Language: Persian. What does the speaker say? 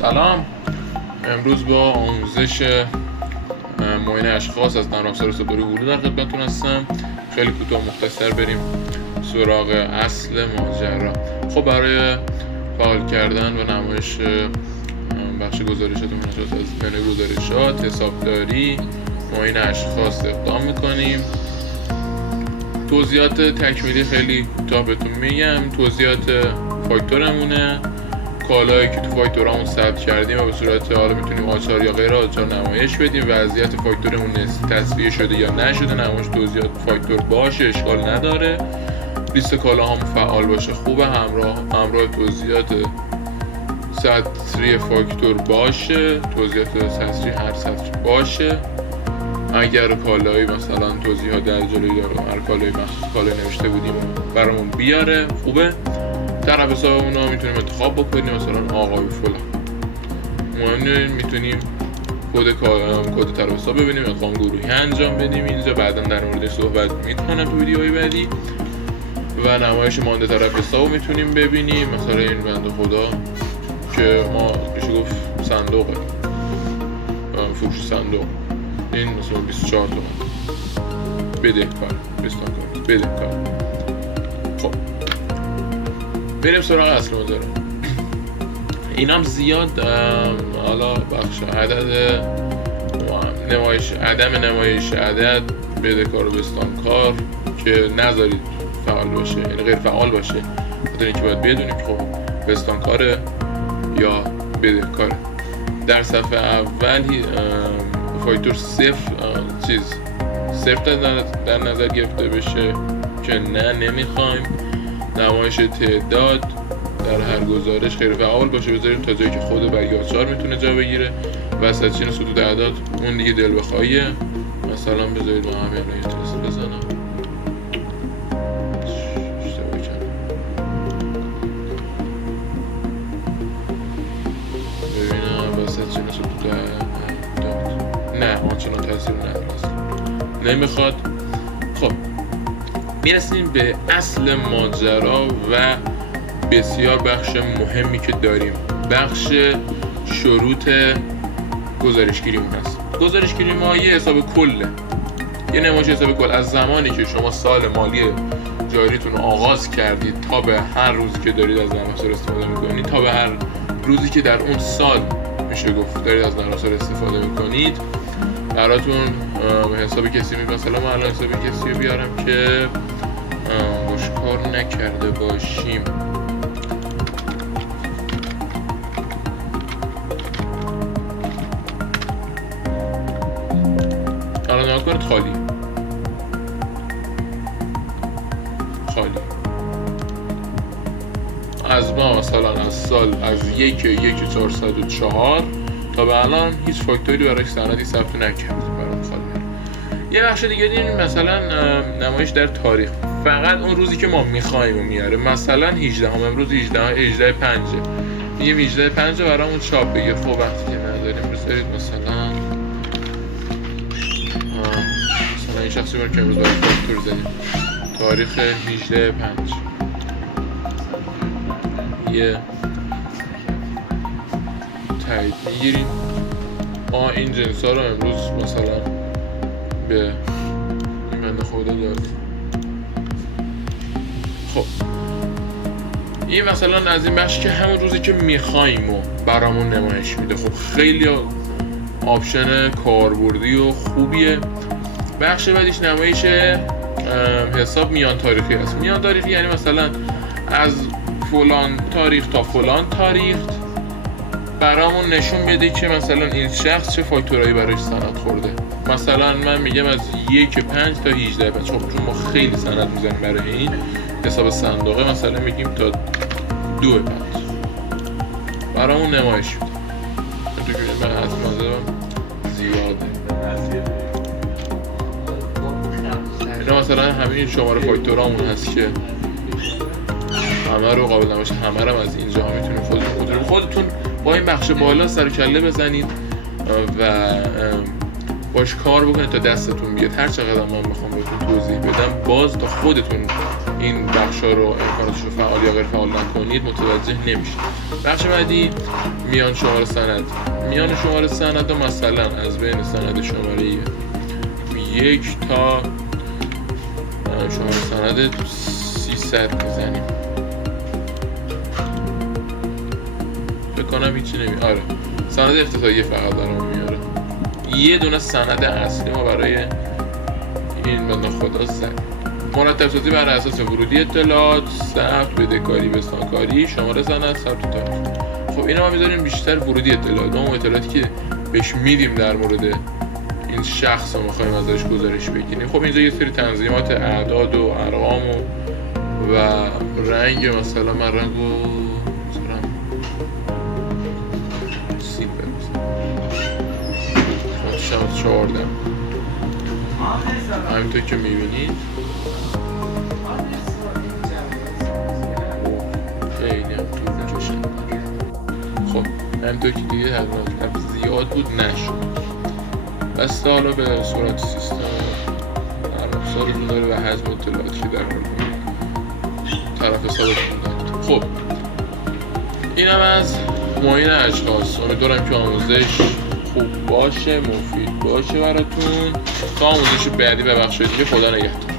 سلام. امروز با آموزش معاینه اشخاص از نرم افزار حسابداری هلو در خدمتتون هستم. خیلی کوتاه مختصر بریم سراغ اصل ماجرا. خب برای فعال کردن و نمایش بخش گزارشات و منشات از منوی گزارشات حسابداری معاینه اشخاص اقدام میکنیم. توضیحات تکمیلی خیلی کوتاه بهتون میگم. توضیحات فاکتورمونه، کالایی که تو فاکتورامون ثبت کردیم و به صورت حالا میتونیم آچار یا غیر آچار نمایش بدیم، وضعیت فاکتورمون تصفیه شده یا نشده، نمایش توضیحات فاکتور باشه اشکال نداره، لیست کالاهامون فعال باشه خوبه، همراه توضیحات سطری فاکتور باشه، توضیحات سطری هر سطر باشه. اگر کالایی مثلا توضیحات در جلوی هر کالایی مخصوص کالای نوشته بودیم برامون بیاره خوبه. طرف حسابمون رو میتونیم انتخاب بکنیم، مثلا آقای فلان. مهم میتونیم کد طرف حساب ببینیم، ادغام گروهی انجام بدیم اینجا، بعدا در موردش صحبت میکنم تو ویدیوهای بعدی. و نمایش مانده طرف حساب میتونیم ببینیم، مثلا این بنده خدا که ما میشه گفت صندوقه، فروش صندوق، این مثلا 24 تومن بدهکار، بدهکار. خب بریم سراغ اصل ماجرا. اینم زیاد حالا بخش عدد نمایش، عدم نمایش عدد بدهکار و بستانکار که نذارید فعال باشه، یعنی غیر فعال باشه، خاطر اینکه باید بدونیم که خب بستانکاره یا بدهکاره. در صفحه اول فاکتور صفر در نظر گرفته بشه که نمیخوایم. نمایش تعداد در هر گزارش غیر فعال باشه، بذاریم تا جایی که خود برگ آچار میتونه جا بگیره. وسطچین سطوح اعداد اون دیگه دل بخواهیه، مثلا بذارید ما همین رو یه تست بزنم. ببینم وسطچین سطوح اعداد نه آنچنان تاثیر نداره، نمیخواد. خب میرسیم به اصل ماجرا و بسیار بخش مهمی که داریم، بخش شروط گزارشگیریمون هست. گزارشگیری ما یه حساب کله، یه نمایش حساب کل از زمانی که شما سال مالی جاریتون رو آغاز کردید تا به هر روزی که دارید از نرم افزار استفاده میکنید، تا به هر روزی که در اون سال میشه گفت دارید از نرم افزار استفاده میکنید. براتون حساب کسی مثلا ما الان حساب کسی رو بیارم که باش کار نکرده باشیم. الان ناکارت خالی از ما مثلا از سال از 1/1404 تا به الان هیچ فاکتوری براش سندی ثبت نکردیم برام خالی. یه بخش دیگه دیدیم مثلا نمایش در تاریخ، فقط اون روزی که ما میخوایم و میاره، مثلا 18 امروز 18/5 میگه 18/5 برامون چاپ بگیر. خب وقتی که نداریم بذارید مثلا این شخصی که امروز باید فاکتور زدیم تاریخ 18/5 یه تایید میگیریم. این جنس ها رو امروز مثلا به این بنده خدا دادیم. خب این مثلا از این بخشی که همون روزی که میخواییم و برامون نمایش میده. خب خیلی آپشن کاربردی و خوبیه. بخش بعدیش نمایش حساب میان تاریخی هست. میان تاریخی یعنی مثلا از فلان تاریخ تا فلان تاریخ برامون نشون بده که مثلا این شخص چه فاکتورایی براش سند خورده. مثلا من میگم از 1/5 تا 18/5. خب چون ما خیلی سند میزنیم برای این حساب صندوقه، مثلا میگیم تا 2/5 برامون نمایش میده. تو که من حتما زیاده اینا. مثلا همین شماره فاکتورامون هست که همه رو قابل نمایش، همه رو از اینجا ها میتونید خودتون با این بخش بالا سر کله بزنید و باش کار بکنید تا دستتون بیاد. هر چقدر من بخوام بهتون توضیح بدم باز تا خودتون این بخشا رو امکاناتش رو فعال یا غیر فعال نکنید متوجه نمیشید. بخش بعدی میان شماره سند. میان شماره سند رو مثلا از بین سند شماره 1 تا شماره سند 300 میزنیم. فکر کنم هیچی نمی آره سند افتتاحیه فقط دارم میاره. یه دونه سند اصلی ما برای این بنده خدا زد. مرتب سازی بر اساس ورودی اطلاعات، ثبت، بدهکاری، بستانکاری، شماره سند، ثبت تاریخ. خب اینا ما میذاریم بیشتر ورودی اطلاعات. ما اطلاعاتی که بهش میدیم در مورد این شخص رو میخوایم ازش گزارش بگیریم. خب اینجا یه سری تنظیمات اعداد و ارقام و رنگ، مثلا من رنگو مثلا سیل بزنم 14 همینطور که میبینید خیلی هم طول کشید. خب همینطور که دیگه حقیقت زیاد بود نشد. بسته حالا به صورت سیستم افزارتون داره و حجم اطلاعاتی که در مورد طرف حسابتون دارید. خب اینم از معاین اشخاص. امیدوارم که آموزش خوب باشه، مفید باشه براتون. تا آموزش بعدی و بخش دیگه خدا نگهدار.